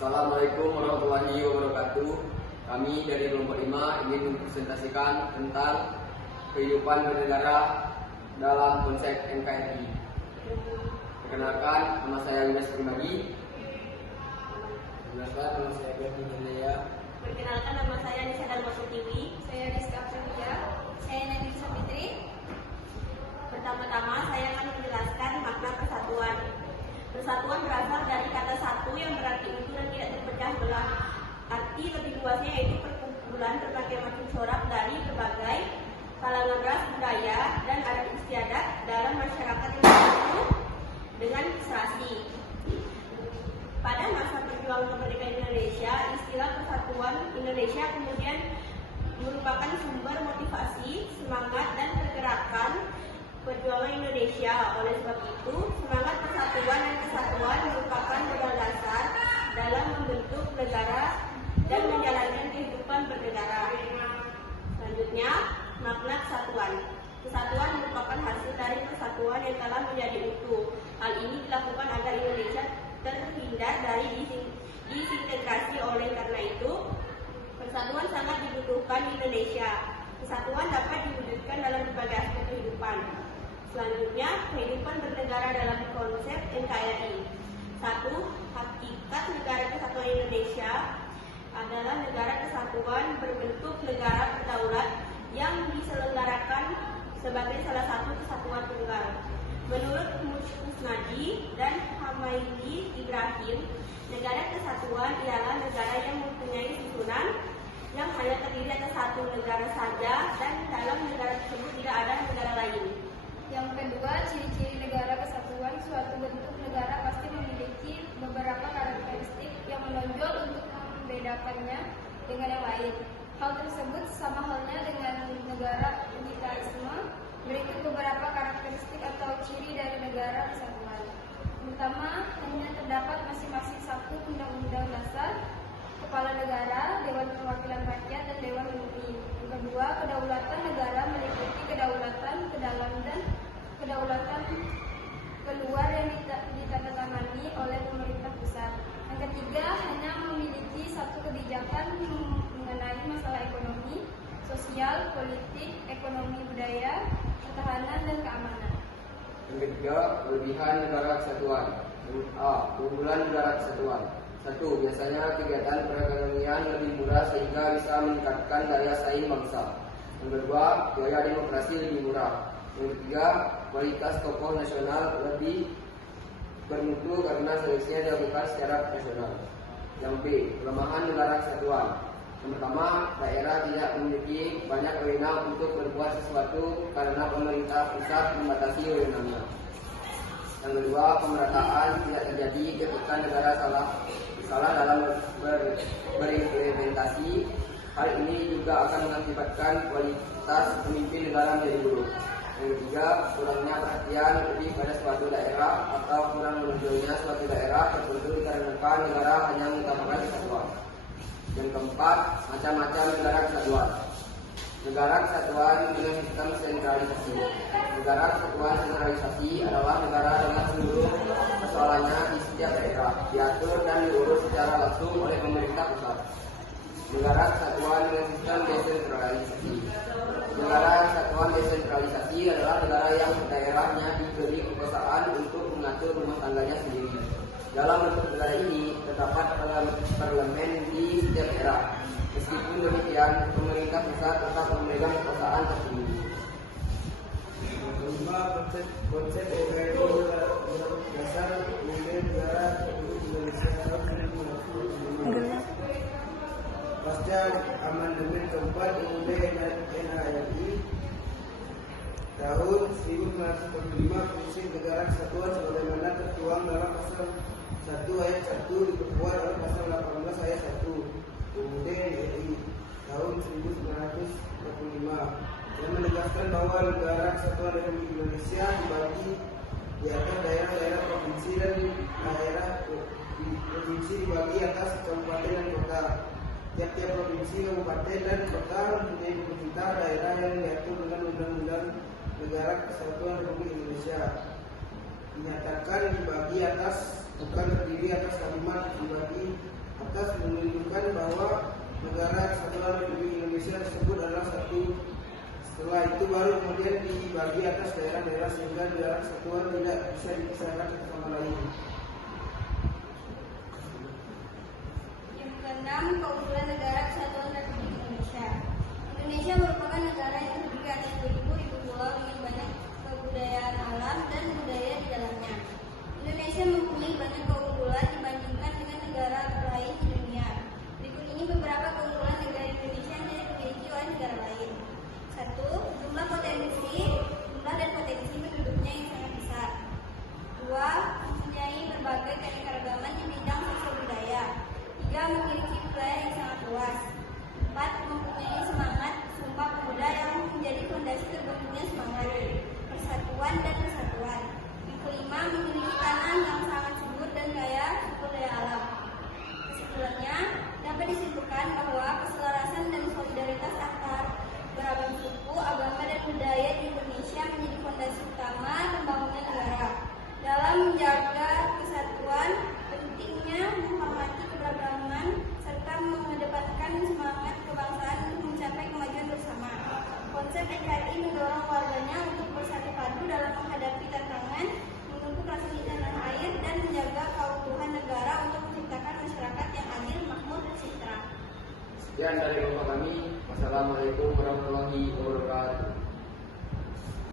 Assalamualaikum warahmatullahi wabarakatuh. Kami dari kelompok 5 ingin mempresentasikan tentang kehidupan bernegara dalam konsep NKRI. Perkenalkan, nama saya Yunas Primadi. Perkenalkan, nama saya Berni Jalaya. Perkenalkan, nama saya Nisa Dalmasukiwi. Saya Rizka Afsafia. Saya Nabila Fitri. Pertama-tama saya akan menjelaskan makna persatuan. Persatuan berasal dari kata satu yang berarti utuh dan tidak terpecah belah. Arti lebih luasnya yaitu perkumpulan berbagai macam corak dari berbagai kalangan ras, budaya, dan adat istiadat dalam masyarakat yang bersatu dengan serasi. Pada masa perjuangan kemerdekaan Indonesia, istilah persatuan Indonesia kemudian merupakan sumber motivasi, semangat, dan pergerakan perjuangan Indonesia. Oleh sebab itu, semangat persatuan dan kesatuan merupakan modal dasar dalam membentuk negara dan menjalankan kehidupan bernegara. Selanjutnya, makna kesatuan. Kesatuan merupakan hasil dari persatuan yang telah menjadi utuh. Hal ini dilakukan agar Indonesia terhindar dari disintegrasi. Oleh karena itu, persatuan sangat dibutuhkan di Indonesia. Kesatuan dapat diwujudkan dalam berbagai aspek kehidupan. Selanjutnya, kehidupan bernegara dalam konsep NKRI. 1. Hakikat negara kesatuan Indonesia adalah negara kesatuan berbentuk negara berdaulat yang diselenggarakan sebagai salah satu kesatuan tunggal. Menurut Musnadi dan Hamaidi Ibrahim, negara kesatuan ialah negara yang mempunyai susunan yang hanya terdiri atas satu negara saja dan dalam negara tersebut tidak ada negara lain. Yang kedua, ciri-ciri negara kesatuan. Suatu bentuk negara pasti memiliki beberapa karakteristik yang menonjol untuk membedakannya dengan yang lain. Hal tersebut sama halnya dengan negara unitarisme. Berikut beberapa karakteristik atau ciri dari negara kesatuan. Pertama, hanya terdapat masing-masing satu undang-undang dasar, kepala negara, Dewan Perwakilan Rakyat, dan Dewan Pemimpin. Yang kedua, kedaulatan negara meliputi kedaulatan ke dalam dan kedaulatan keluar yang ditandatangani oleh pemerintah pusat. Yang ketiga, hanya memiliki satu kebijakan mengenai masalah ekonomi, sosial, politik, ekonomi budaya, pertahanan, dan keamanan. Yang ketiga, kelebihan negara kesatuan. A. Keunggulan negara kesatuan. 1. Biasanya kegiatan perekonomian lebih murah sehingga bisa meningkatkan daya saing bangsa. Yang kedua, biaya demokrasi lebih murah. Yang ketiga, kualitas tokoh nasional lebih bermutu karena seleksinya dilakukan secara profesional. Yang B. Kelemahan negara kesatuan. Yang pertama, daerah tidak memiliki banyak wewenang untuk berbuat sesuatu karena pemerintah pusat membatasi wewenangnya. Yang kedua, pemerataan tidak terjadi ketika negara salah dalam berimplementasi. Hal ini juga akan mengakibatkan kualitas pemimpin negara menjadi buruk. Yang ketiga, kurangnya perhatian lebih pada suatu daerah atau kurang menonjolnya suatu daerah tertentu dikarenakan negara hanya mengutamakan kesatuan. Yang keempat, macam-macam negara kesatuan. Negara kesatuan dengan sistem sentralisasi. Negara kesatuan sentralisasi adalah negara dengan seluruh persoalannya di setiap daerah diatur dan diurus secara langsung oleh pemerintah pusat. Negara kesatuan dengan sistem desentralisasi. Negara kesatuan desentralisasi adalah negara yang daerahnya diberi kekuasaan untuk mengatur rumah tangganya sendiri. Dalam bentuk negara ini terdapat parlemen di setiap daerah. Meskipun demikian, pemerintah pusat tetap memegang kekuasaan tersendiri. Kelima, konsep NKRI dasar pemilihan negara Indonesia tahun 1945. Pasca amandemen keempat UUD NKRI tahun 1945, fungsi negara kesatuan sebagaimana tertuang dalam pasal 1 ayat 1 diperkuat oleh pasal 18 ayat 1 UUD NKRI tahun 1945 yang menegaskan bahwa negara kesatuan Republik Indonesia dibagi di atas daerah-daerah provinsi dan daerah provinsi dibagi atas kabupaten dan kota. Tiap-tiap provinsi, kabupaten, dan kota mempunyai pemerintah daerah yang diatur dengan Undang-Undang Negara Kesatuan Republik Indonesia. Dinyatakan dibagi atas bukan terdiri atas kalimat dibagi negara kesatuan Republik Indonesia tersebut adalah satu. Setelah itu baru kemudian dibagi atas daerah-daerah sehingga daerah kesatuan tidak bisa dipisahkan satu sama lain. Yang keenam, keunggulan negara kesatuan Republik Indonesia. Indonesia merupakan negara yang terdiri atas beribu-ribu pulau dengan banyak kebudayaan alam dan budaya di dalamnya. Indonesia mempunyai banyak keunggulan dibandingkan dengan negara lain di dunia. Berikut ini beberapa keunggulan negara Indonesia yang tidak dimiliki oleh negara lain. 1. Jumlah dan potensi penduduknya yang sangat besar. 2. Mempunyai berbagai keanekaragaman di bidang sosial budaya. 3. Memiliki wilayah yang sangat luas. 4. Mempunyai semangat sumpah pemuda yang menjadi fondasi terbentuknya semangat persatuan dan kesatuan. Yang kelima, memiliki tanah yang sangat subur dan kaya sumber daya alam. Kesimpulannya, dapat disimpulkan bahwa keselarasan dan solidaritas antar beragam suku, agama, dan budaya di Indonesia menjadi fondasi utama pembangunan negara. Dalam menjaga kesatuan, pentingnya menghormati keberagaman serta mengedepankan semangat kebangsaan untuk mencapai kemajuan bersama. Konsep NKRI mendorong warganya untuk bersatu padu dalam menghadapi tantangan, menumbuh rasa di tanah air, dan menjaga keutuhan negara untuk menciptakan masyarakat yang adil, makmur, dan sejahtera. Sekian dari Bapak kami. Wassalamualaikum warahmatullahi wabarakatuh.